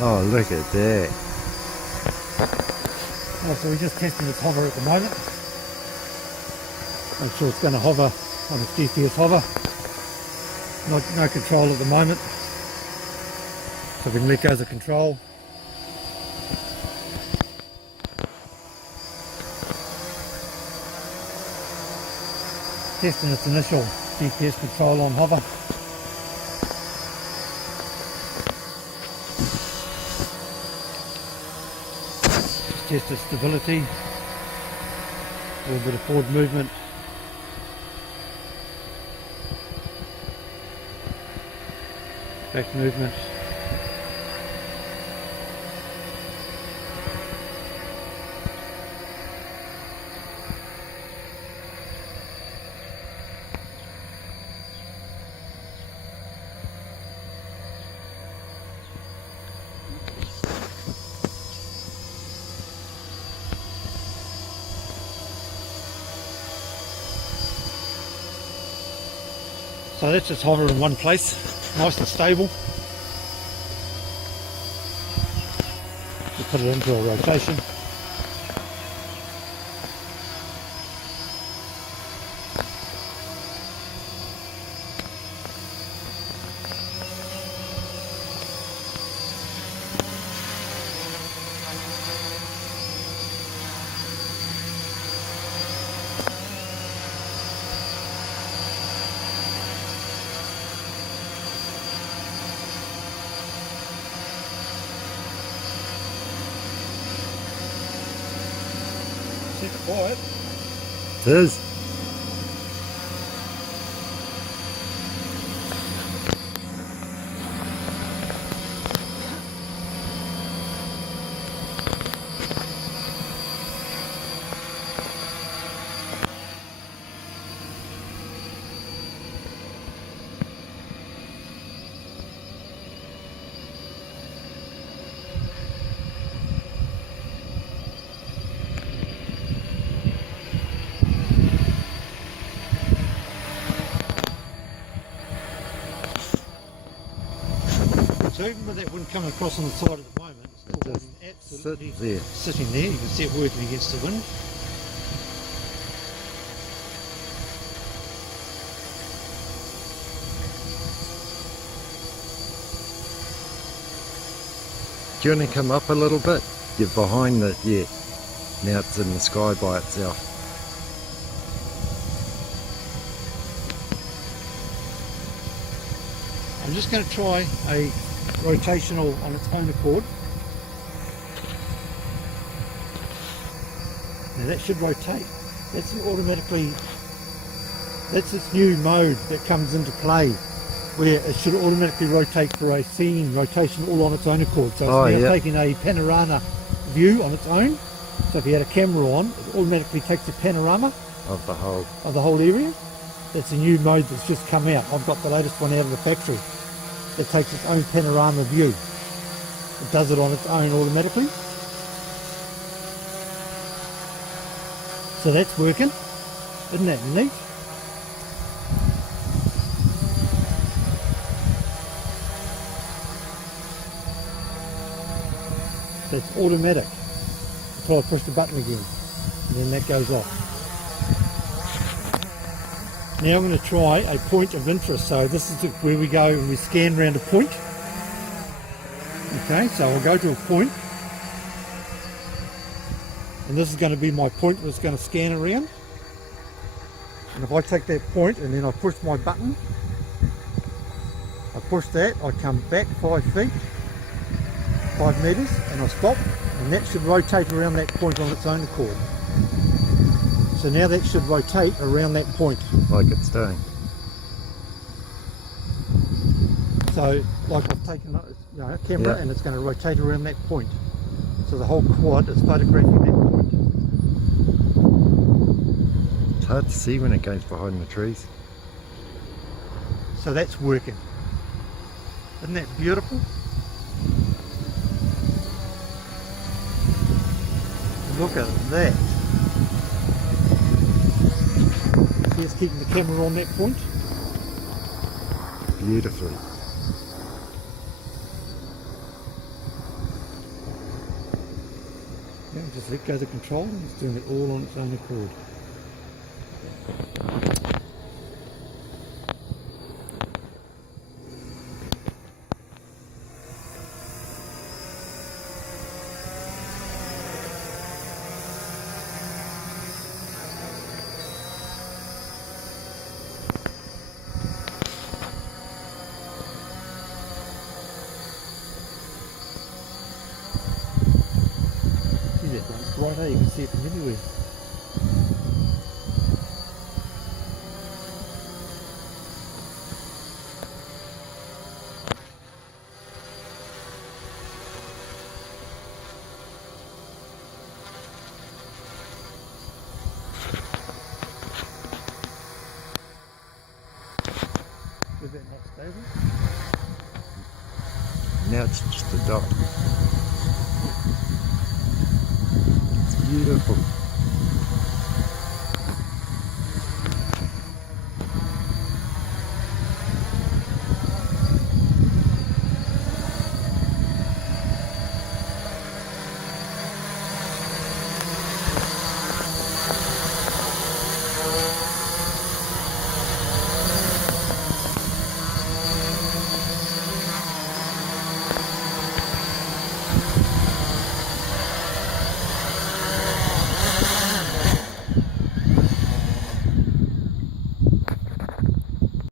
Oh, look at that. Oh, so we're just testing its hover at the moment. Make sure it's going to hover on its GPS hover. No control at the moment. So we can let go of the control. Testing its initial GPS control on hover. Test its stability. A little bit of forward movement. Back movement. So that's just hover in one place, nice and stable. Just put it into a rotation. Super quiet. It is. So even with that wind coming across on the side at the moment, it's still absolutely sitting there. You can see it working against the wind. Do you want to come up a little bit? You're behind the, yeah. Now it's in the sky by itself. I'm just going to try a rotational on its own accord. Now that should rotate. That's its new mode that comes into play, where it should automatically rotate for a scene rotation all on its own accord. So it's now taking a panorama view on its own. So if you had a camera on, it automatically takes a panorama Of the whole area. That's a new mode that's just come out. I've got the latest one out of the factory. It takes its own panorama view. It does it on its own automatically. So that's working. Isn't that neat? So it's automatic until I push the button again. And then that goes off. Now I'm going to try a point of interest. So this is where we go and we scan around a point. Okay, so I'll go to a point. And this is going to be my point that's going to scan around. And if I take that point and then I push my button, I push that, I come back 5 feet, 5 meters, and I stop. And that should rotate around that point on its own accord. So now that should rotate around that point. like it's doing. So like I've taken a camera and it's going to rotate around that point. So the whole quad is photographing that point. It's hard to see when it goes behind the trees. So that's working. Isn't that beautiful? Look at that. See, it's keeping the camera on that point. Beautifully. just let go of the control and it's doing it all on its own accord. It's right there, you can see it from anywhere. Is that not stable? Now it's just a dot. It's beautiful.